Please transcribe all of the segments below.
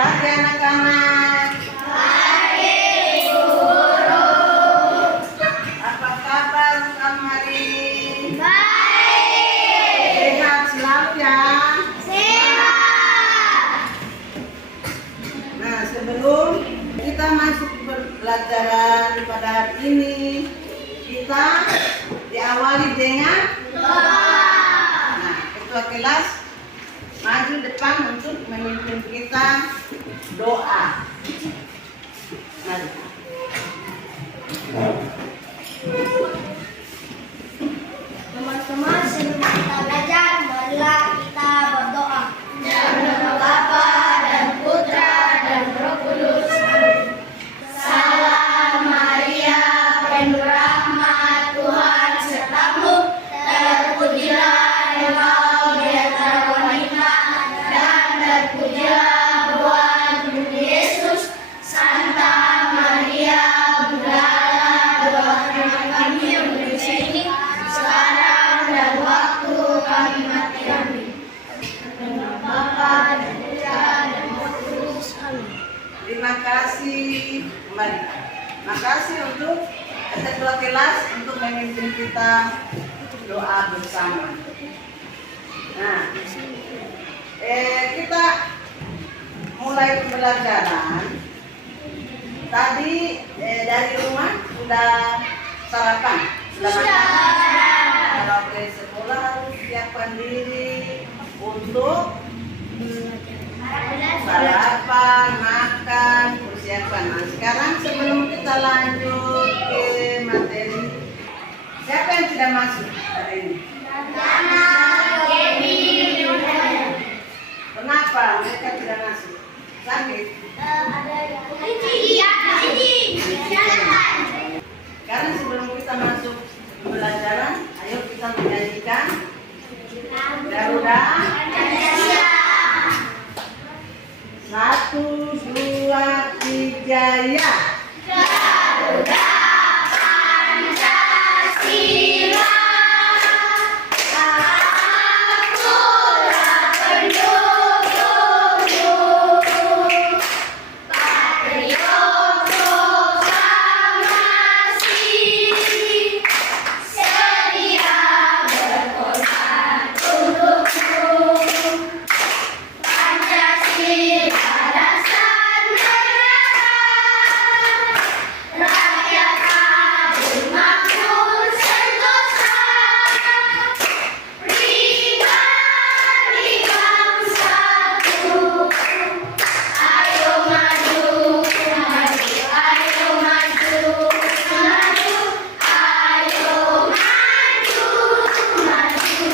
pagi anak-anak. Pagi guru. Apa kabar kamu hari ini? Baik. Sehat selalu ya. Sehat. Nah, sebelum kita masuk pelajaran pada hari ini, kita diawali dengan Doa. nah, ketua kelas maju depan untuk memimpin kita doa. Mari. Teman-teman, sebelum kita belajar, marilah kita berdoa. Dalam nama Bapa dan Putra dan Roh Kudus. Amin. Salam Maria, penuh rahmat, Tuhan sertamu. Terpujilah engkau di antara wanita, dan terpujilah buah tubuh Yesus. Santa Maria, Bunda Allah, doakan kami yang berdosa ini sekarang dan waktu kami mati. Amin. Dengan Bapa dan Putra dan Roh Kudus. Amin. Terima kasih. Kembali. Terima kasih untuk ketua kelas untuk memimpin kita doa bersama. Nah, kita mulai pembelajaran. Tadi dari rumah sudah sarapan, sudah makan. Kalau ke sekolah harus siapkan diri untuk sarapan, makan, persiapan. Nah, sekarang sebelum kita lanjut ke materi, siapa yang tidak masuk hari ini? Kenapa mereka tidak masuk? Sakit? Sekarang sebelum kita masuk pembelajaran, ayo kita menyanyikan Garuda. 1, 2, 3, ya. Garuda Pancasila, akulah pendukungmu, patriot proklamasi, sedia berkorban untukmu. Pancasila dasar negara, rakyat adil makmur sentosa, pribadi bangsaku. Ayo maju, maju, ayo maju, maju, ayo maju, maju.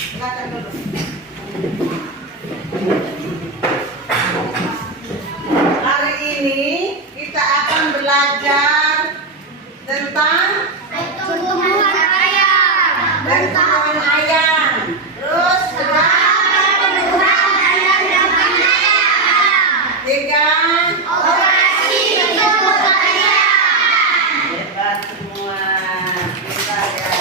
Silakan dulu. Hari ini kita akan belajar tentang Pertumbuhan ayam. pertumbuhan ayam. Terus Pertumbuhan ayam dan ayam. tiga. Operasi pertumbuhan ayam. Hebat semua. Pintar ya.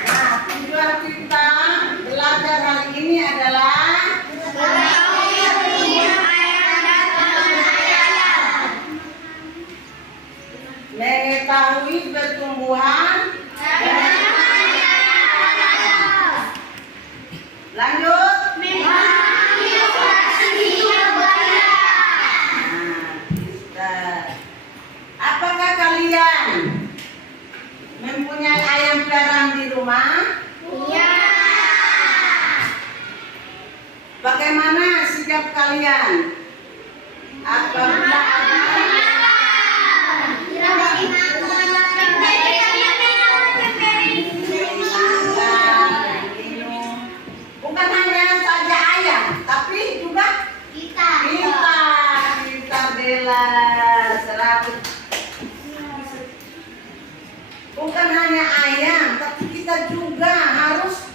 Nah, tujuan kita belajar hari ini adalah Mengetahui pertumbuhan ayam dan ayam. mengetahui pertumbuhan. Lanjut. Memahami operasi pertumbuhan ayam. Nah, kita. Apakah kalian mempunyai ayam peliharaan di rumah? Ya. Bagaimana sikap kalian? Apabila bukan hanya saja ayam, tapi juga kita bela 100. Bukan hanya ayam, tapi kita juga harus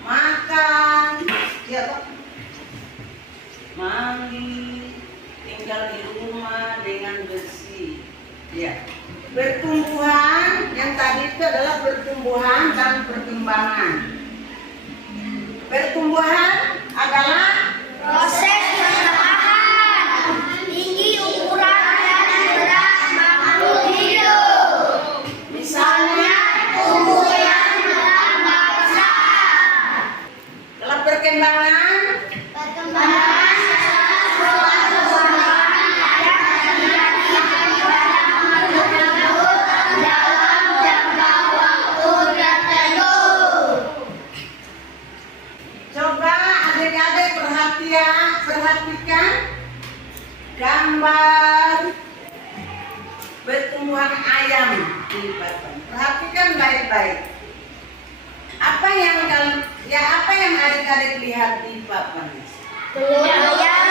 makan, ya toh? Mandi, tinggal di rumah dengan bersih. Ya. Pertumbuhan yang tadi itu adalah pertumbuhan dan perkembangan. Pertumbuhan adalah perhatikan gambar pertumbuhan ayam di papan. Perhatikan baik-baik. Apa yang adik-adik lihat di papan? Telur ayam.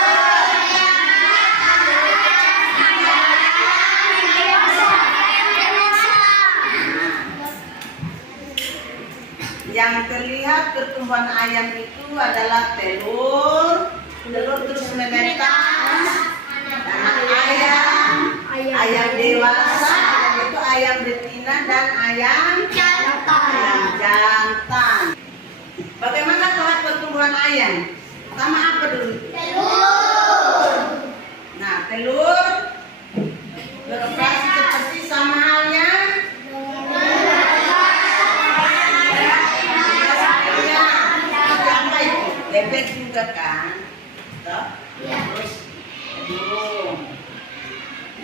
Yang terlihat pertumbuhan ayam itu adalah telur terus menetas, anak ayam dewasa, yaitu ayam betina dan ayam jantan. Bagaimana tahap pertumbuhan ayam? Pertama apa dulu? Telur. Nah, telur beroperasi seperti sama halnya apa itu? Bebek juga kan? Terus burung.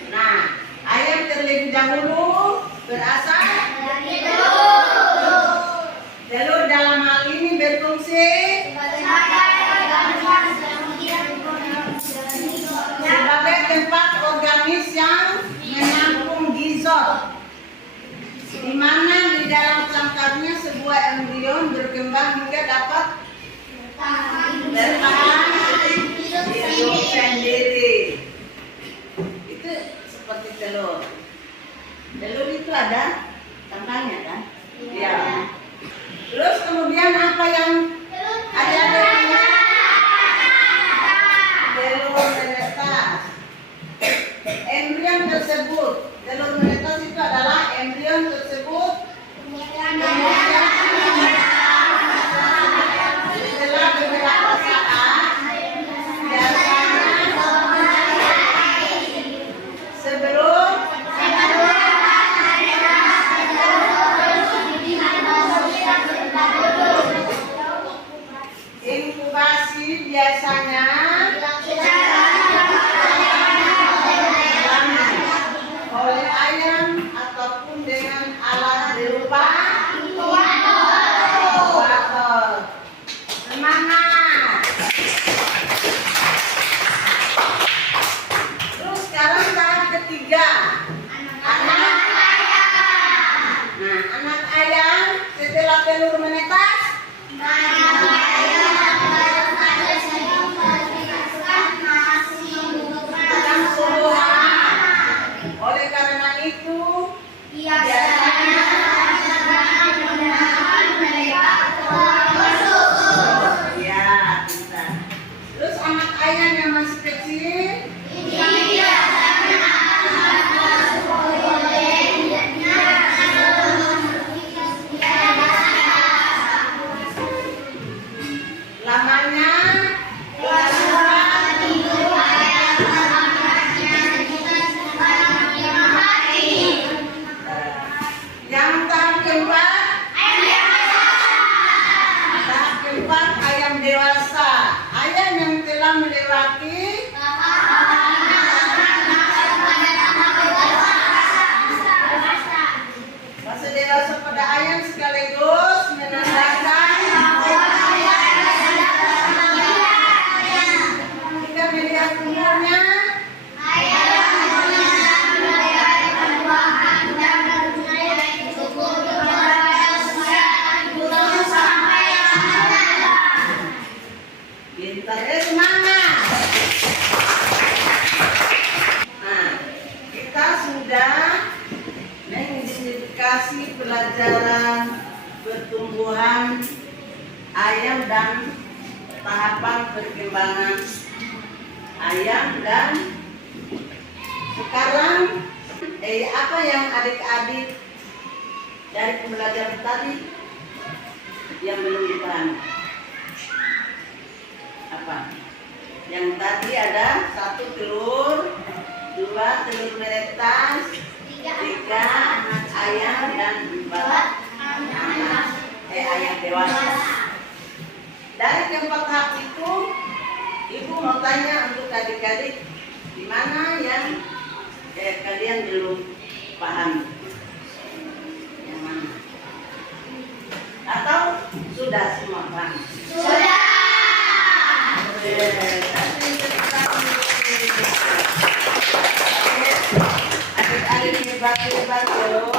Nah, ayam terlebih dahulu berasal telur dalam hal ini berfungsi sebagai tempat organis yang menampung gizot, di mana di dalam cangkangnya sebuah embrion berkembang hingga dapat bertahan hidup sendiri. Itu seperti telur. Telur itu ada cangkangnya kan? Iya. Terus kemudian apa yang ada telur menetas. Embrion tersebut, telur menetas itu adalah embrion tersebut setelah beberapa saat, biasanya sebelum inkubasi, biasanya oleh ayam ataupun dengan alat berupa inkubator. Semangat. Terus sekarang tahap ketiga, anak ayam. Nah, anak ayam setelah telur menetas, oleh karena itu biasanya ya bisa. Terus anak ayam yang masih kecil lamanya yang tahap keempat ayam dewasa, ayam yang telah melewati masa dewasa pada ayam sekaligus menandakan jika melihat umurnya pintar, semangat. Nah, kita sudah mengidentifikasi pelajaran pertumbuhan ayam dan tahapan perkembangan ayam, dan sekarang apa yang adik-adik dari pembelajaran tadi yang belum dipahami? Apa? Yang tadi ada 1 telur, 2 telur menetas, 3 anak ayam, dan 4 anak ayam dewasa. Dari keempat tahap itu, ibu mau tanya untuk adik-adik, di mana yang kalian belum paham? Yang mana? Atau sudah semua paham? Sudah. Oke. Adik-adik hebat-hebat loh.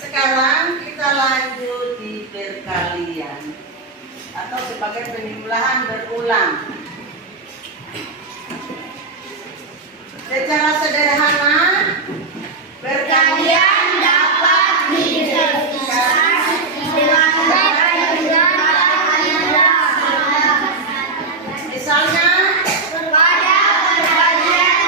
Sekarang kita lanjut di perkalian atau sebagai penjumlahan berulang. Secara sederhana, perkalian dapat dijelaskan dengan misalnya pada perkalian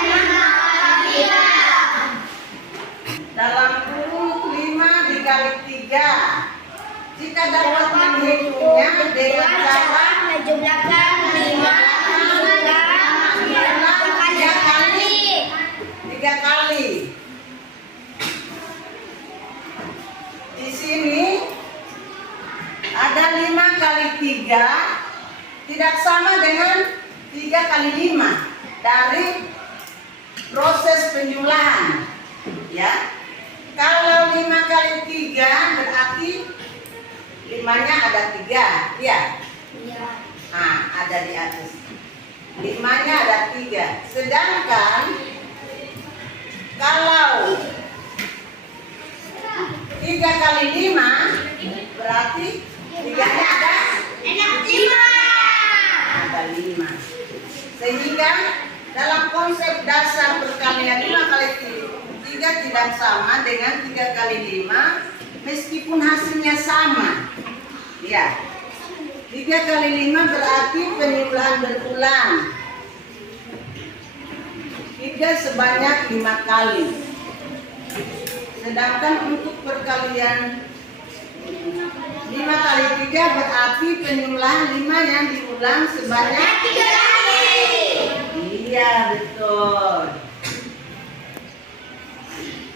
5 dalam kurung 5 dikali 3. Jika dapat menghitungnya dengan cara menjumlahkan 3 kali. Di sini ada 5 kali 3 tidak sama dengan 3 kali 5 dari proses penjumlahan. Ya, kalau 5 kali 3 berarti 5-nya ada 3, ya. Nah, ada di atas. 5-nya ada 3. Sedangkan kalau 3 kali 5 berarti 3-nya ada 5. Sehingga dalam konsep dasar perkalian 5 kali 3 tidak sama dengan 3 kali 5 meskipun hasilnya sama. Ya. 3 kali 5 berarti penjumlahan berulang. 3 sebanyak 5 kali. Sedangkan untuk perkalian 5 kali 3 berarti penjumlahan 5 yang diulang sebanyak 3 kali. Iya, betul.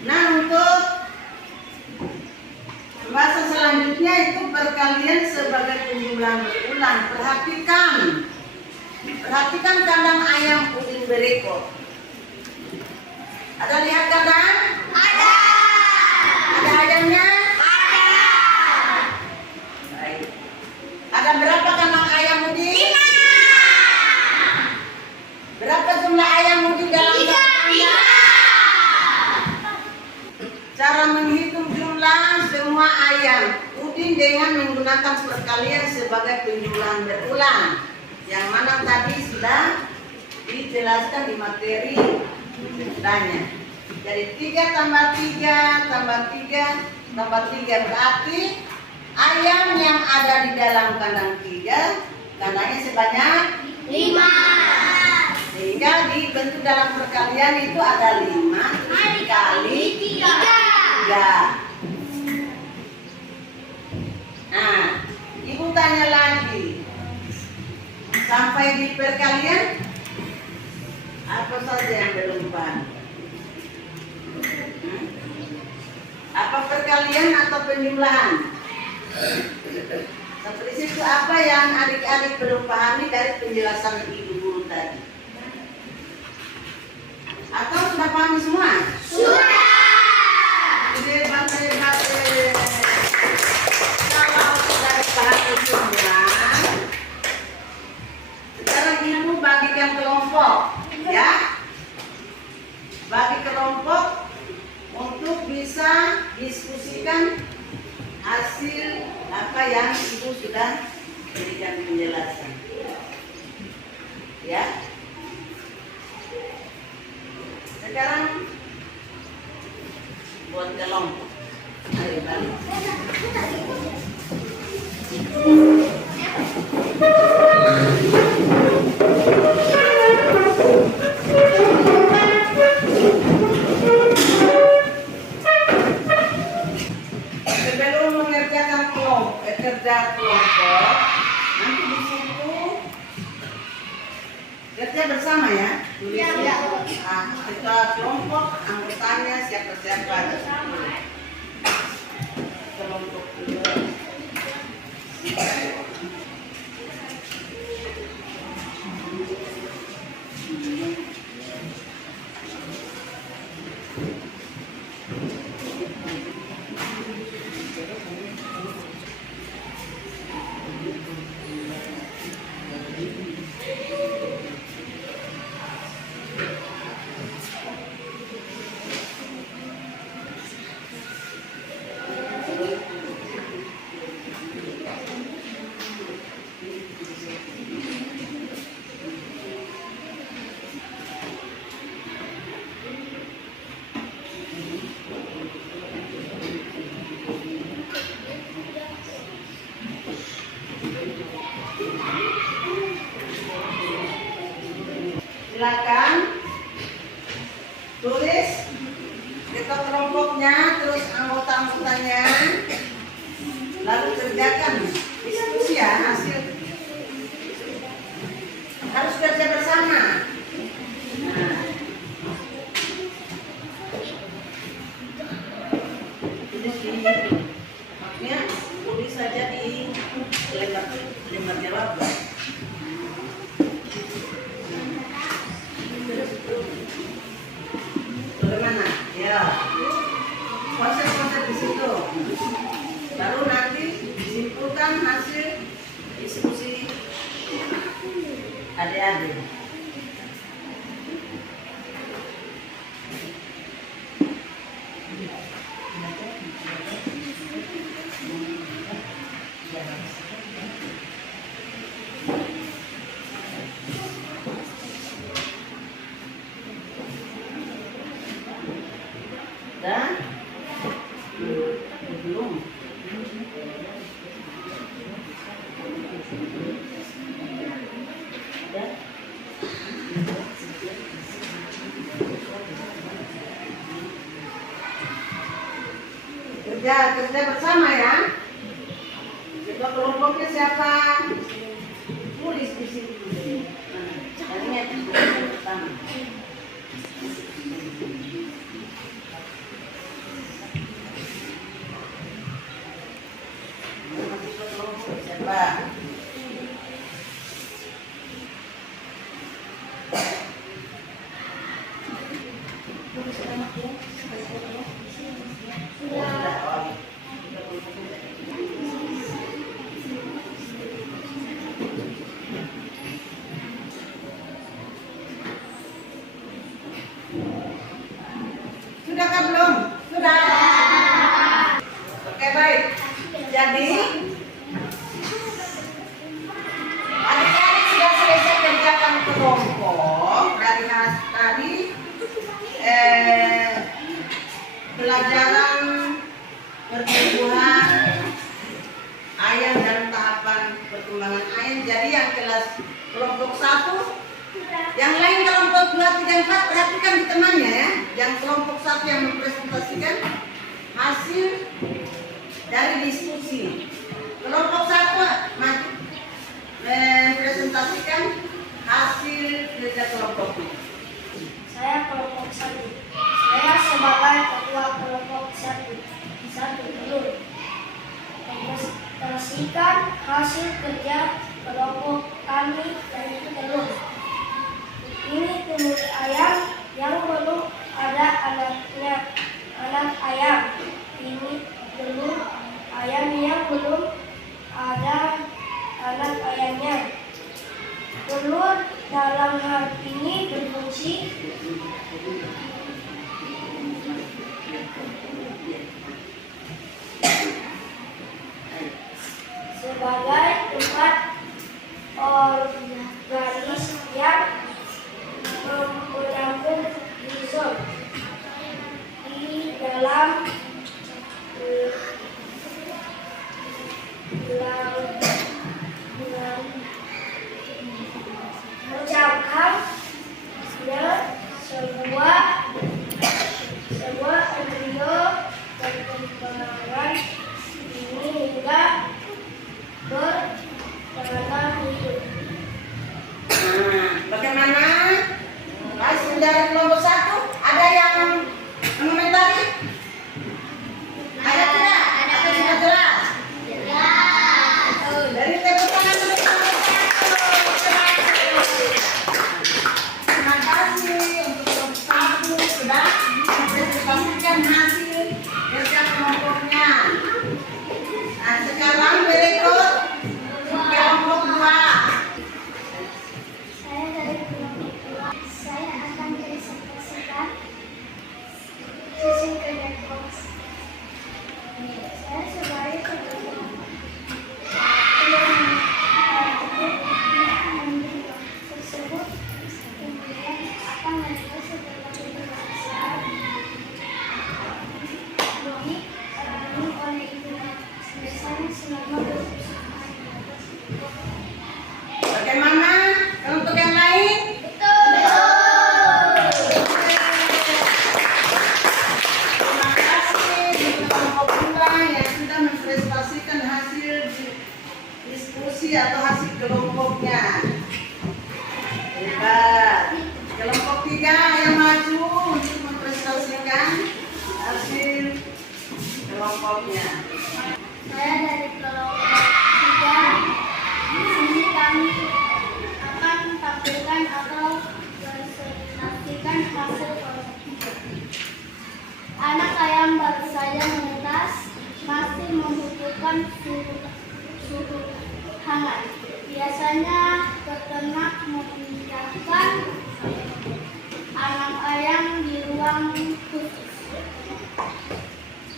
Nah, untuk pembahasan selanjutnya itu perkalian sebagai penjumlahan berulang. Perhatikan kandang ayam Udin berikut. Ada lihat kandang? Ada. Ada ayamnya? Ada. Baik. Ada berapa kandang ayam Udin? 5. Berapa jumlah ayam Udin dalam 3. Cara menghitung jumlah semua ayam Udin dengan menggunakan perkalian sebagai penjumlahan berulang, yang mana tadi sudah dijelaskan di materi sebelumnya. Jadi 3 tambah 3 tambah 3 tambah 3 berarti ayam yang ada di dalam kandang 3 kandangnya sebanyak 5. sehingga dibentuk dalam perkalian itu ada 5 dikali 3. Nah, ibu tanya lagi, sampai di perkalian apa saja yang belum paham? Apa perkalian atau penjumlahan? Seperti itu apa yang adik-adik belum pahami dari penjelasan ibu guru tadi? Atau sudah paham semua? Sudah. Hebat. Kalau sudah dipahami semua, sekarang ibu bagikan kelompok, ya. Bagi kelompok untuk bisa diskusikan hasil apa yang ibu sudah berikan penjelasan, ya. Sekarang buat kelompok. Ayo balik. Sebelum mengerjakan kerja kelompok, nanti di situ kerja bersama ya. Tulis ya. Nah, kita kelompok anggotanya siapa-siapa ada. Kelompok juga. silakan tulis ketua kelompoknya, terus anggota-anggotanya, lalu kerjakan diskusi ya, hasil harus kerja bersama. Nah, maksudnya tulis saja di lembar jawab. Bagaimana? Ya, proses-proses di situ. Baru nanti disimpulkan hasil diskusi adik-adik. Dan belum kerja bersama ya. Ketua kelompoknya siapa? Tulis di sini. Nah, ini yang pertama. Siapa? Sudahkah belum? Sudah. Oke, baik. Jadi adik-adik sudah selesai kerjakan kelompok dari tadi pelajaran pertumbuhan ayam dan tahapan perkembangan ayam. Jadi yang kelas kelompok 1, yang lain kelompok 2, 3, 4 perhatikan di temannya ya. Yang kelompok 1 yang mempresentasikan hasil dari diskusi. Kelompok 1 mempresentasikan hasil kerja kelompoknya. Saya kelompok 1. Saya sebagai ketua kelompok 1. Telur. Mempresentasikan hasil kerja kelompok kami, yaitu telur. Ini telur ayam yang belum ada anaknya. Anak ayam. Ini telur ayam yang belum ada anak ayamnya. Telur dalam hal ini berfungsi sebagai tempat organis yang menampung rizom di dalam mencangkangnya sebuah embrio perkembangan ini hingga bertahanan hidup.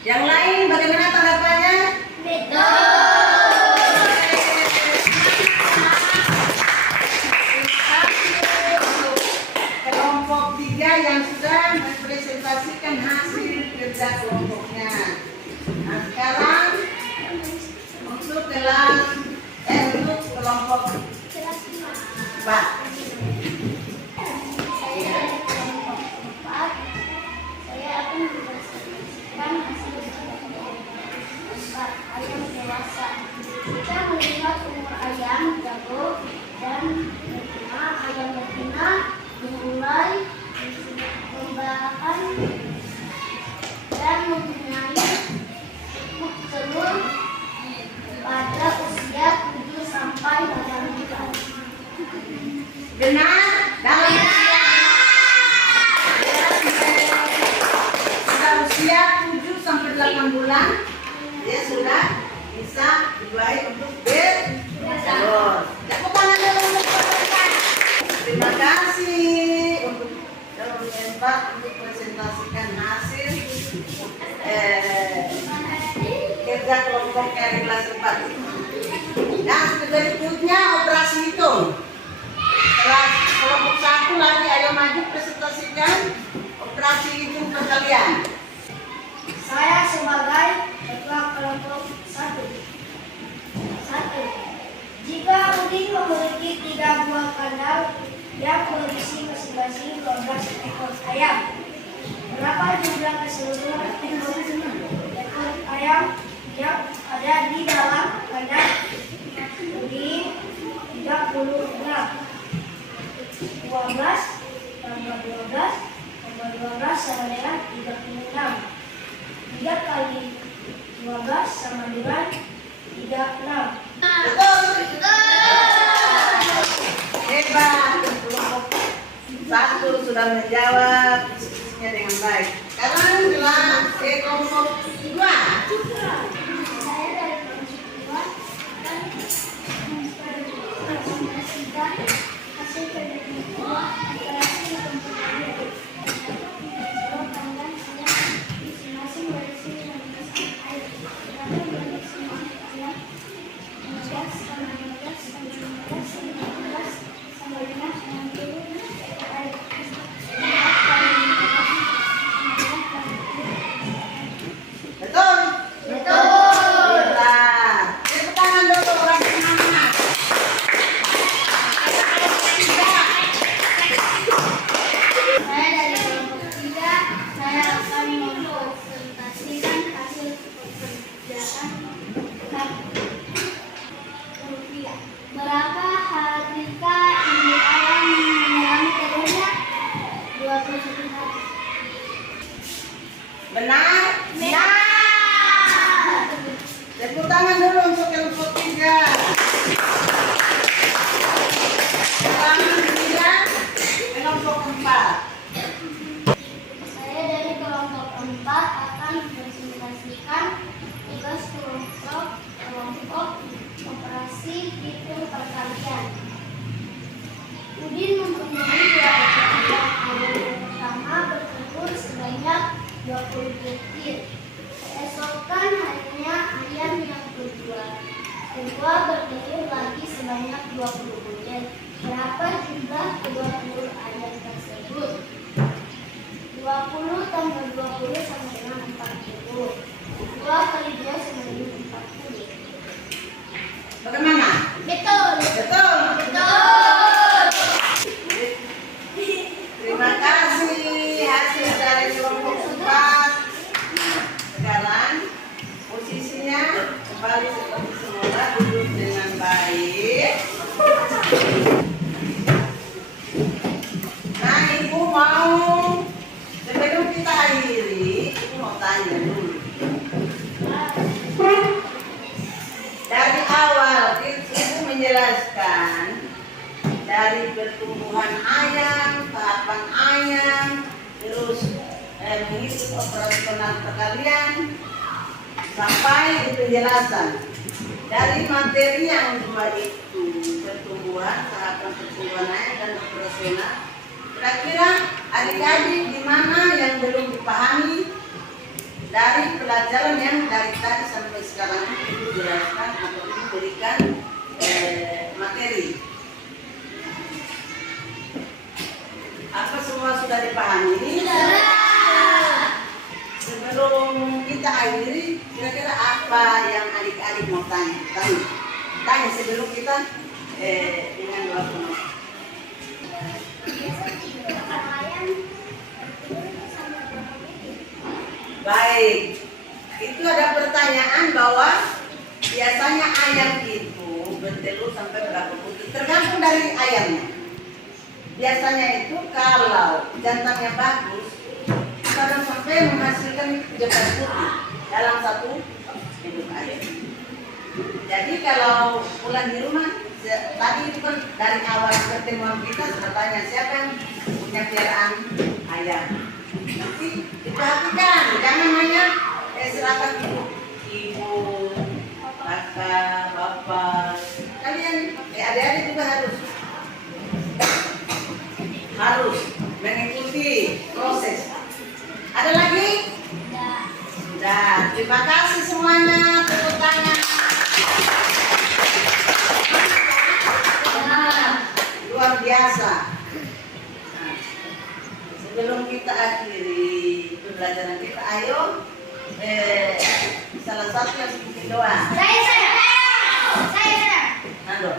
Yang lain bagaimana tanggapannya? Kelompok 3 yang sudah mempresentasikan hasil kerja kelompoknya. Nah, sekarang untuk untuk kelompok Pak. Saya dari kelompok 4. Saya akan mempresentasikan hasil kelompok 4 ayam dewasa. Kita melihat umur ayam jago dan betina. Ayam betina dimulai membahan dan mempunyai telur pada usia 7 sampai 8 bulan. Benar? Dalam usia 7 sampai 8 bulan dia sudah bisa dibuai untuk bertelur. Tepuk tangan dulu untuk mereka. Terima kasih untuk Pak untuk presentasikan hasil kerja kelompok dari kelas 4. Nah, berikutnya operasi hitung. Setelah kelompok 1 lagi, ayo maju presentasikan operasi hitung perkalian. Saya sebagai ketua kelompok 1. Jika Udin memiliki 3 buah kandang yang berisi masing-masing 12 ekor ayam, berapa jumlah keseluruhan ekor ayam yang ada di dalam kandang Udin? 36. 12 tambah 12 tambah 12 sama dengan 36. 3 kali 12 sama dengan 36. Betul. Hebat. Kelompok 1 sudah menjawab diskusinya dengan baik. Sekarang adalah kelompok 2. Saya dari kelompok 2 akan mempresentasikan hasil kerja kelompok operasi kelompok 2. Kandang ayam masing-masing berisi 15 air. Berapa banyak ayam? 15 sama 15 sama 15 sama 15 sama dengan 60 ekor air. 4 kali 15 Betul. Hebat. Tepuk tangan dulu orang semangat. Saya dari kelompok 3, saya akan mempresentasikan hasil pekerjaan rupiah. Berapa harga induk ayam menyerami telurnya? 21 hari. Benar? Tepuk tangan dulu untuk kelompok 3. Sekarang kelompok 4. Saya dari kelompok 4 akan mempresentasikan tugas kelompok operasi hitung perkalian. Udin mempunyai 2 ekor ayam. Ayam yang pertama bertelur sebanyak 20 butir. Keesokan harinya ayam yang kedua bertelur lagi sebanyak 20 butir. Berapa jumlah kedua telur ayam tersebut? 20 tambah 20 sama dengan 40. 2 kali 2 sama dengan 40. Bagaimana? Betul. Betul. Terima kasih hasil dari kelompok 4. Sekarang posisinya kembali seperti semula, duduk dengan baik. Nah, Ibu mau sebelum kita akhiri, Ibu mau tanya dulu. Dari awal Ibu menjelaskan dari pertumbuhan ayam, tahapan ayam, terus menghitung operasional perkalian sampai di penjelasan dari materi yang dua itu, pertumbuhan, tahapan pertumbuhan ayam dan operasional. Kira-kira adik-adik di mana yang belum dipahami? dari pelajaran yang dari tadi sampai sekarang Ibu jelaskan atau Ibu berikan materi. Apa semua sudah dipahami? Sebelum kita akhiri, kira-kira apa yang adik-adik mau tanya? Tanya sebelum kita dengan dua penonton. Baik, itu ada pertanyaan bahwa biasanya ayam itu bertelur sampai berapa putih, tergantung dari ayamnya. Biasanya itu kalau jantannya bagus, kadang sampai menghasilkan 13 putih dalam satu induk ayam. Jadi kalau pulang di rumah, tadi itu kan dari awal pertemuan kita bertanya siapa yang punya piaraan ayam. Nanti diperhatikan, jangan hanya serahkan ibu, kakak, bapak. Kalian, adik-adik juga harus mengikuti proses. Ada lagi? Sudah. Terima kasih semuanya. Tepuk tangan. Luar biasa. Nah, sebelum kita akhiri pembelajaran kita, ayo salah satu yang bikin doa. Saya. Nando.